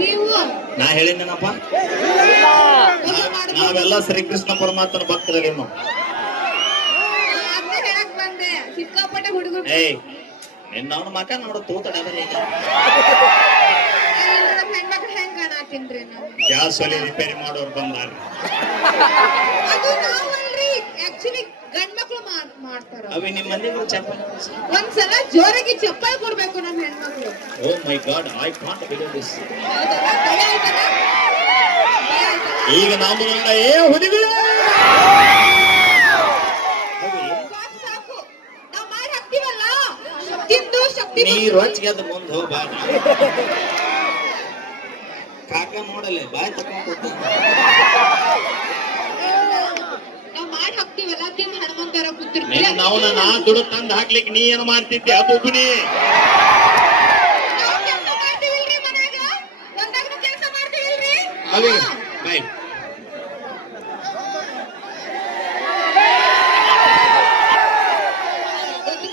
ನೀವು ನಾ ಹೇಳಿದ್ದೇನಪ್ಪ, ನಾವೆಲ್ಲ ಶ್ರೀಕೃಷ್ಣ ಪರಮಾತ್ಮನ ಭಕ್ತರಲ್ಲಿ ನಾವು. ಅದ್ನೇ ಹೇಳಕ್ ಬಂದೆ, ಸಿಕ್ಕಾಪಟ್ಟೆ ಹುಡುಗರು ಏಯ್ ನಿನ್ನವನ ಮಕ ನೋಡು ತೂತಡ ಹೆಣ್ಮಕ್ಳು ಹೆಂಗ್ ಕಾಣತ್ತೀನ್ರಿ ನಾವು. ಗ್ಯಾಸ್ ಒಲಿ ರಿಪೇರಿ ಮಾಡೋರು ಬಂದಾರ್ರಿ. ಅದು ನಾವಲ್ರಿ, ಆಕ್ಚುಲಿ ಗಂಡ್ಮಕ್ಳು ಮಾಡ್ತಾರ. ಅವಿ ನಿಮ್ಮ ಮಂದಿಗಳು ಚಪ್ಪಲ್ ಒಂದ್ಸಲ ಜೋರಾಗಿ ಚಪ್ಪಲ್ ಕೊಡ್ಬೇಕು ನಮ್ ಹೆಣ್ಮಕ್ಳು. Oh my God, I can't believe this. ಭಯ ಆಯ್ತಲ್ಲ? ಈಗ ನಾವು ಏ ಹುಡುಗಿಗಳು ಸಾಕು, ನಾವ್ ಮಾಡಿ ಹಾಕ್ತಿವಲ್ಲ, ತಿಂದು ಶಕ್ತಿ ನೀರು ಹಚ್ಚಿಗೆ ಅದು ಮುಂದೆ ಹೋಗ್ಬಾರ. ಕಾಕ ನೋಡಲ್ಲ ಬಾಯ್ ತಕೊಂಡ್ ನಾವ್ ಮಾಡಿ ಹಾಕ್ತಿವಲ್ಲ, ತಿಂದು ಹನುಮಂತರ ಕೂತಿರ್ತೀವಿ. ನಾವು ನಾ ದುಡ್ಡು ತಂದು ಹಾಕ್ಲಿಕ್ಕೆ ನೀ ಏನು ಮಾಡ್ತಿದ್ದೆ ಒಬ್ಬನಿ? ನಾವ್ ಕೆಲ್ಸ ಮಾಡ್ತೀವಿಲ್ರಿ ಮನ್ಯಾಗ, ಒಂದಾಗ್ನೂ ಕೆಲ್ಸ ಮಾಡ್ತೀವಿಲ್ರಿ. ಅವಿ ಬಾಯ್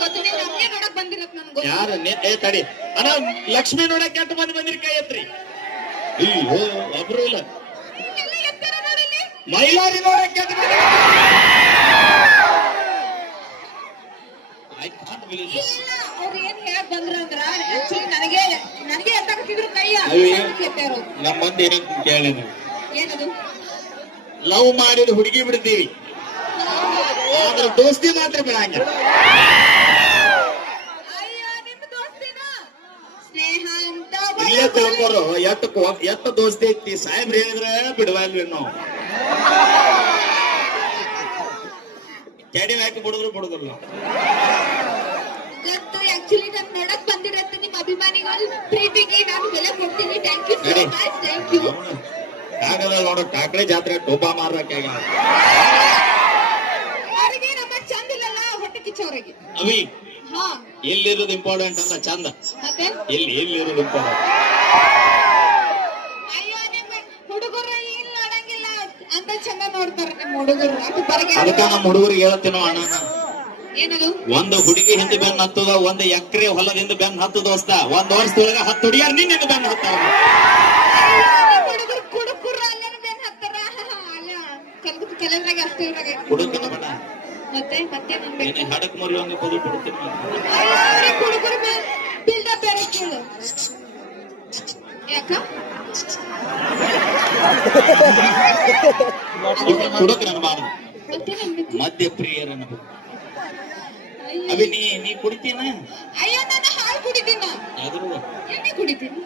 ಗೊತ್ತು ನೀವು ನಮ್ಗೆ ನೋಡಕ್ ಬಂದಿರತ್ ನನ್ಗೋ. ಯಾರು ಏ ತಡಿ ಅಣ್ಣ, ಲಕ್ಷ್ಮಿ ನೋಡಕ್ ಎಂಟು ಮಂದಿ ಬಂದಿರಿ, ಕೈ ಎತ್ರಿ. ಅಯ್ಯೋ ಒಬ್ರು ಇಲ್ಲ. ಎಲ್ಲ ಎತ್ತರ ನೋಡಿಲ್ಲಿ. ಮೈಲಾರಿ ನೋಡಕ್ ಎಂಟು ಮಂದಿ. I can't believe this. ಇಲ್ಲ, ಅವ್ರು ಏನ್ ಹೇಳಕ್ ಬಂದ್ರ ಅಂದ್ರ, ಆಕ್ಚುಲಿ ನನಗೆ ಎತ್ತಾಕತ್ತಿದ್ರು ಕೈಯ. ಎತ್ತಾರು ನಮ್ಮ ಮಂದಿ ಏನಂತ ಕೇಳಿದ್ರು, ಏನದು? ಲವ್ ಮಾಡಿದ ಹುಡುಗಿ ಬಿಡ್ತೀವಿ, ಆದ್ರೆ ದೋಸ್ತಿ ಮಾತ್ರ ಬಿಡಂಗಿಲ್ಲ. ಅಯ್ಯೋ, ನಿಮ್ ದೋಸ್ತಿನ ಸ್ನೇಹ ಅಂತ ಇಲ್ಲೇ ತಿಳ್ಕೊರು, ಎತ್ತ ದೋಸ್ತಿ ಐತಿ ಸಾಹೇಬ್ರು ಹೇಳಿದ್ರೆ ಬಿಡವಲ್ವಿ ನಾವು. ಕೆಡಿ ಹಾಕಿ ಬಿಡುದ್ರು ಬಿಡುದಿಲ್ಲ. ಗೊತ್ತು, ಆಕ್ಚುಲಿ ನಾನ್ ನೋಡಕ್ ಬಂದಿರತ್ತೆ ನಿಮ್ ಅಭಿಮಾನಿಗಳು ಪ್ರೀತಿಗೆ ನಾನು ಬೆಲೆ ಕೊಡ್ತೀನಿ. Thank you so much, thank you. ಆಗಲ್ಲ ನೋಡು, ಕಾಕಡೆ ಜಾತ್ರೆ ಟೋಬಾ ಮಾರಕ್ಕೆ ಅವರಿಗೆ ನಮ್ಮ ಚಂದ ಇಲ್ಲಲ್ಲ, ಹೊಟ್ಟೆ ಕಿಚ್ಚವ್ರಿಗೆ. ಅವಿ ಹಾ, ಎಲ್ಲಿರೋದು ಇಂಪಾರ್ಟೆಂಟ್ ಅಲ್ಲ, ಚಂದ ಮತ್ತೆ ಎಲ್ಲಿರೋದು ಇಂಪಾರ್ಟೆಂಟ್. ಅಯ್ಯೋ, ನಿಮ್ಮ ಹುಡುಗರು ಇಲ್ಲ ಆಡಂಗಿಲ್ಲ ಅಂತ ಚಂದ ನೋಡ್ತಾರೆ ನಿಮ್ ಹುಡುಗರು. ಅದು ಬರಗೆ ಅದಕ್ಕ ನಮ್ಮ ಹುಡುಗರಿಗೆ ಹೇಳ್ತೀನೋ ಅಣ್ಣ, ಏನದು? ಒಂದು ಹುಡುಗಿ ಹಿಂದೆ ಬೆನ್ನ ಹತ್ತದ, ಒಂದು ಎಕರೆ ಹೊಲದಿಂದ ಬೆನ್ನ ಹತ್ತು ದೋಸ್ತ, ಒಂದ್ ವರ್ಷದೊಳಗ 10 ಹುಡುಗಿಯರ್ ನಿನ್ನ ಬೆನ್ನ ಹತ್ತಾವ. ಹುಡುಗರು ಕುಡುಕುರು ಅಲ್ಲೇನು ಬೇನ್ ಹತ್ತಾರ. ಅಲ್ಲ ಕೆಲವರಾಗ ಅಷ್ಟೇ ಇರಾಗ ಹುಡುಗನ ಬಣ್ಣ ಮತ್ತೆ ನಮ್ಗೆ ಏನೇ ಹಡಕ್ ಮುರಿ ಹಂಗೆ ಪದು ಬಿಡ್ತೀನಿ. ಹುಡುಗರು ಬಿಲ್ಡಪ್ ಬೇರೆ ಕೇಳು. ಯಾಕ ಹುಡುಗ ಅನ್ಬಾರ್ದು, ಮತ್ತೆ ನಮ್ಗೆ ಮಧ್ಯ ಪ್ರಿಯರನ್ನ. ಅವಿ ನೀ ಕುಡಿತೀನ? ಅಯ್ಯೋ, ನಾನು ಹಾಲು ಕುಡಿತೀನ. ಯಾವ್ದು ಎಣ್ಣೆ ಕುಡಿತೀನಿ.